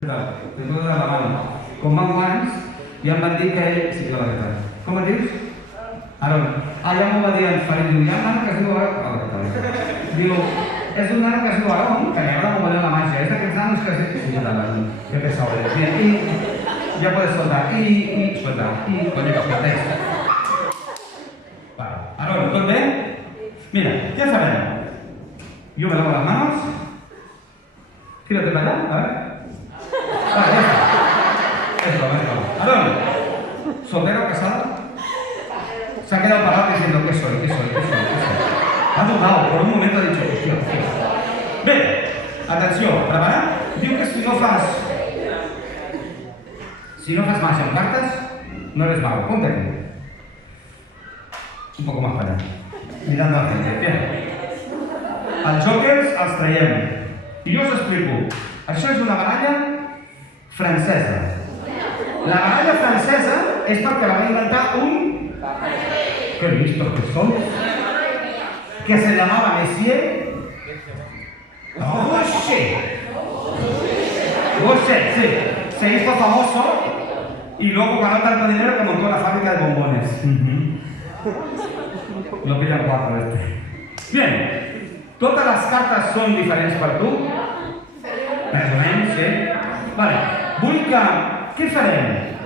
Después de la mano. Com van guants, ja em van dir que ell... Sí, la veritat. Com et dius? Aaron. Ja m'ho va dir en Farid, diu, hi ha un nano que es diu Aaron. Diu, és un nano que es diu Aaron, que li agrada molt la màgia. És d'aquests nanos que es diu... Sí, jo què sabeu. I ja puedes soltar. Suelta. Coño, que plateix. Vale. Aaron, ¿tot bé? Mira, què farem? Jo me lavo las manos. Tírate para allá, a ver. Vale, ya está. Es broma. Aaron, ¿soltero o casado? Se ha quedado parado diciendo ¿qué soy? Ha dudado, por un momento ha dicho, hostia. Bé, atenció, preparat? Diu que si no fas màgia amb cartes, no eres mago. Ponte aquí. Un poco más para allá. Mirando a la gente. Bien. Els jokers els traiem. I jo us explico. Això és una baralla francesa. La baralla francesa és perquè la va inventar un... ¡Qué listos que son! Que se llamaba Messier... Gaucher, sí. Se hizo famoso y luego ganó tanto dinero que montó la fábrica de bombones. Lo pillan cuatro este. Bien. Totes les cartes són diferents per tu? Més o menys, sí? Vale. Vull que... Què farem?